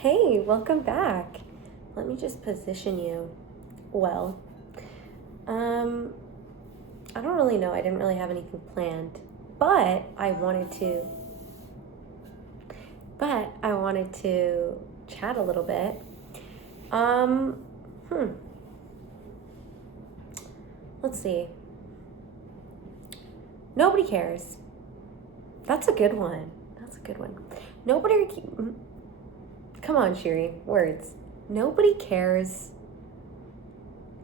Hey, welcome back. Let me just position you well. Um, I don't really know. I didn't really have anything planned, but I wanted to chat a little bit. Um, hmm. Let's see. Nobody cares. That's a good one. Nobody. Come on, Shiri. Words. Nobody cares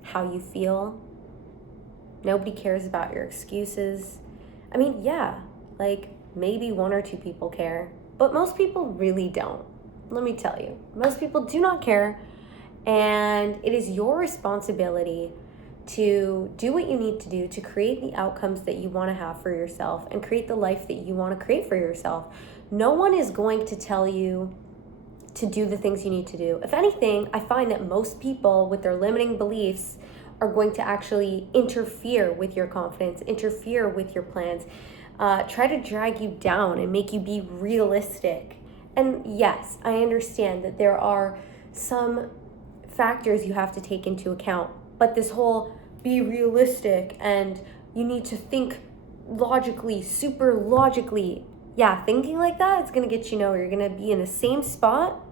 how you feel. Nobody cares about your excuses. I mean, yeah, like maybe one or two people care, but most people really don't. Let me tell you, most people do not care, and it is your responsibility to do what you need to do to create the outcomes that you want to have for yourself and create the life that you want to create for yourself. No one is going to tell you to do the things you need to do. If anything, I find that most people with their limiting beliefs are going to actually interfere with your confidence, interfere with your plans, try to drag you down and make you be realistic. And yes, I understand that there are some factors you have to take into account, but this whole be realistic and you need to think logically, super logically. Yeah, thinking like that, it's gonna get you nowhere. You're gonna be in the same spot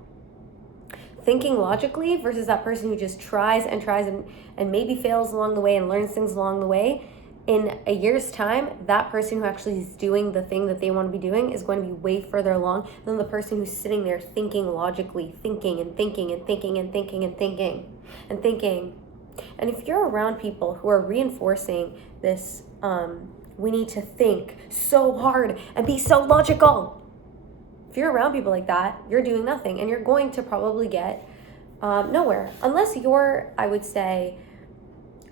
thinking logically versus that person who just tries and maybe fails along the way and learns things along the way. In a year's time, that person who actually is doing the thing that they want to be doing is going to be way further along than the person who's sitting there thinking logically, thinking and thinking and thinking and thinking and thinking and thinking. And if you're around people who are reinforcing this, we need to think so hard and be so logical, if you're around people like that, you're doing nothing and you're going to probably get nowhere. Unless you're, I would say,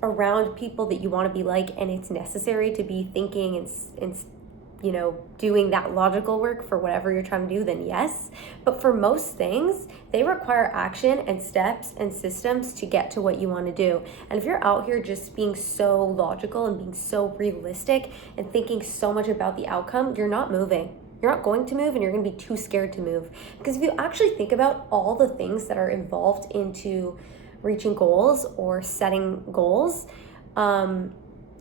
around people that you want to be like and it's necessary to be thinking and doing that logical work for whatever you're trying to do, then yes. But for most things, they require action and steps and systems to get to what you want to do. And if you're out here just being so logical and being so realistic and thinking so much about the outcome, you're not moving. You're not going to move and you're going to be too scared to move. Because if you actually think about all the things that are involved into reaching goals or setting goals,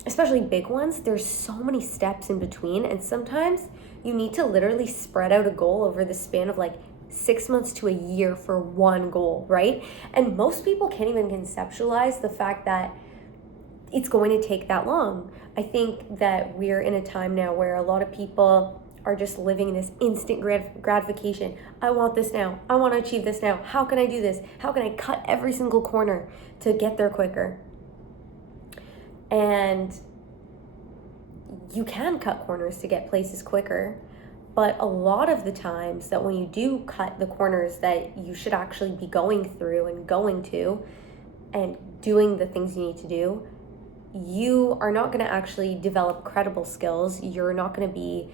especially big ones, there's so many steps in between. And sometimes you need to literally spread out a goal over the span of like 6 months to a year for one goal, right? And most people can't even conceptualize the fact that it's going to take that long. I think that we're in a time now where a lot of people are just living in this instant gratification. I want this now. I want to achieve this now. How can I do this? How can I cut every single corner to get there quicker? And you can cut corners to get places quicker, but a lot of the times that when you do cut the corners that you should actually be going through and going to and doing the things you need to do, you are not going to actually develop credible skills. You're not going to be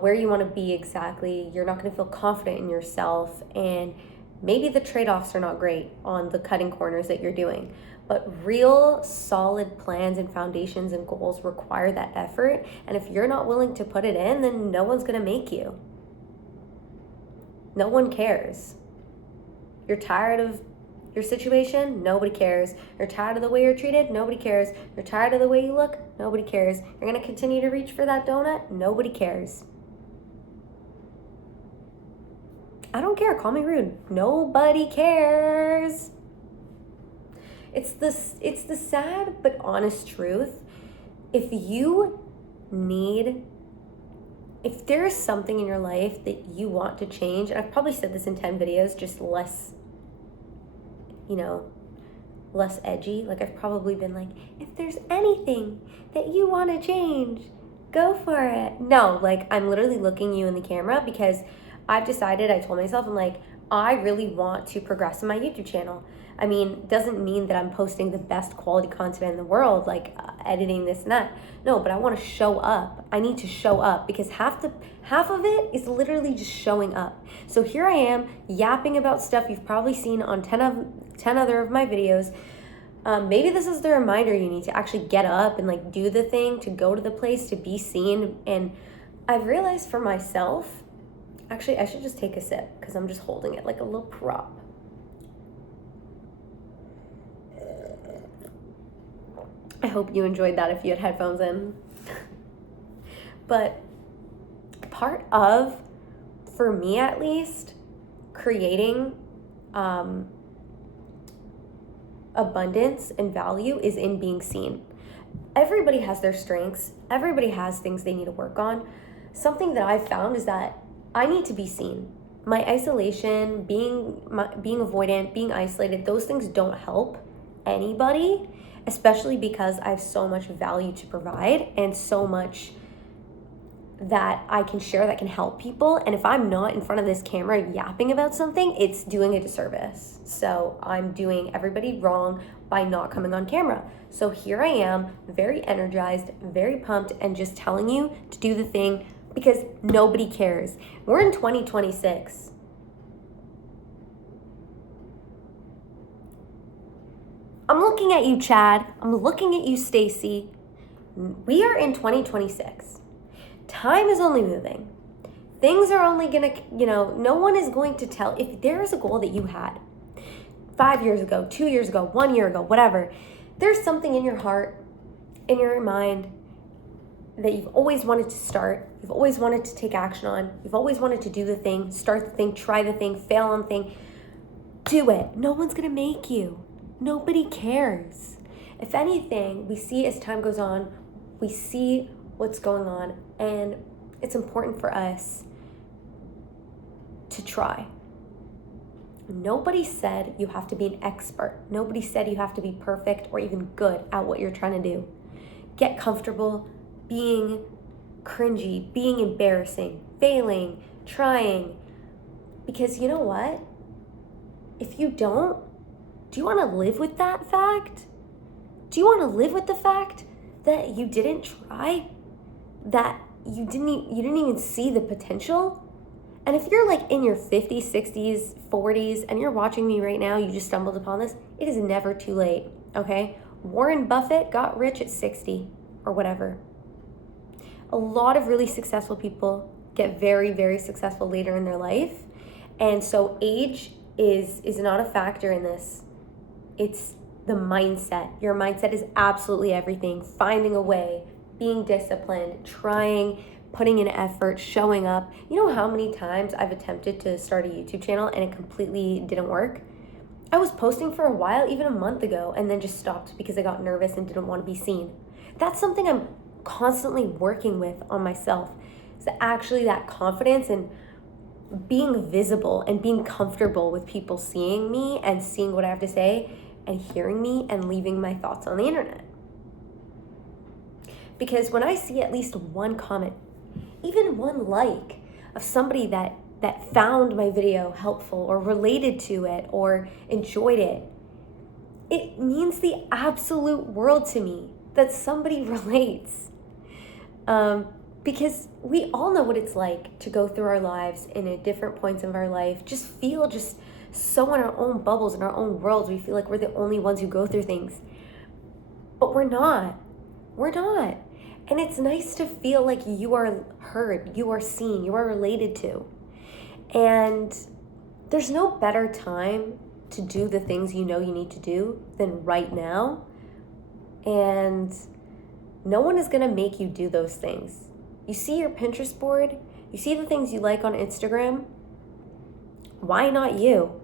where you want to be exactly. You're not going to feel confident in yourself, and maybe the trade-offs are not great on the cutting corners that you're doing. But real solid plans and foundations and goals require that effort, and if you're not willing to put it in, then no one's going to make you. No one cares. You're tired of your situation? Nobody cares. You're tired of the way you're treated? Nobody cares. You're tired of the way you look? Nobody cares. You're going to continue to reach for that donut? Nobody cares. I don't care. Call me rude. Nobody cares. It's the sad but honest truth. If there's something in your life that you want to change, and I've probably said this in 10 videos, just less edgy. Like I've probably been like, if there's anything that you want to change, go for it. No, like I'm literally looking you in the camera because I've decided, I told myself, I'm like, I really want to progress in my YouTube channel. I mean, doesn't mean that I'm posting the best quality content in the world, like editing this and that. No, but I want to show up. I need to show up because half of it is literally just showing up. So here I am yapping about stuff you've probably seen on 10 other of my videos. Maybe this is the reminder you need to actually get up and like do the thing, to go to the place, to be seen. And I've realized for myself, Actually, I should just take a sip because I'm just holding it like a little prop. I hope you enjoyed that if you had headphones in. But part of, for me at least, creating abundance and value is in being seen. Everybody has their strengths. Everybody has things they need to work on. Something that I've found is that I need to be seen. My isolation, being avoidant, being isolated, those things don't help anybody, especially because I have so much value to provide and so much that I can share that can help people. And if I'm not in front of this camera yapping about something, it's doing a disservice. So I'm doing everybody wrong by not coming on camera. So here I am, very energized, very pumped, and just telling you to do the thing because nobody cares. We're in 2026. I'm looking at you, Chad. I'm looking at you, Stacy. We are in 2026. Time is only moving. Things are only gonna, no one is going to tell. If there is a goal that you had 5 years ago, 2 years ago, 1 year ago, whatever, there's something in your heart, in your mind, that you've always wanted to start, you've always wanted to take action on, you've always wanted to do the thing, start the thing, try the thing, fail on the thing. Do it. No one's gonna make you. Nobody cares. If anything, we see as time goes on, we see what's going on, and it's important for us to try. Nobody said you have to be an expert. Nobody said you have to be perfect or even good at what you're trying to do. Get comfortable being cringy, being embarrassing, failing, trying. Because you know what? If you don't, do you want to live with that fact? Do you want to live with the fact that you didn't try? That you didn't even see the potential? And if you're like in your 50s, 60s, 40s, and you're watching me right now, you just stumbled upon this, it is never too late, okay? Warren Buffett got rich at 60 or whatever. A lot of really successful people get very, very successful later in their life. And so age is not a factor in this. It's the mindset. Your mindset is absolutely everything. Finding a way, being disciplined, trying, putting in effort, showing up. You know how many times I've attempted to start a YouTube channel and it completely didn't work? I was posting for a while, even a month ago, and then just stopped because I got nervous and didn't want to be seen. That's something I'm constantly working with on myself. So actually that confidence and being visible and being comfortable with people seeing me and seeing what I have to say and hearing me and leaving my thoughts on the internet. Because when I see at least one comment, even one like of somebody that found my video helpful or related to it or enjoyed it, it means the absolute world to me that somebody relates. Because we all know what it's like to go through our lives in at different points of our life, just feel just so in our own bubbles, in our own worlds. We feel like we're the only ones who go through things. But we're not. We're not. And it's nice to feel like you are heard, you are seen, you are related to. And there's no better time to do the things you know you need to do than right now. And no one is gonna make you do those things. You see your Pinterest board, you see the things you like on Instagram. Why not you?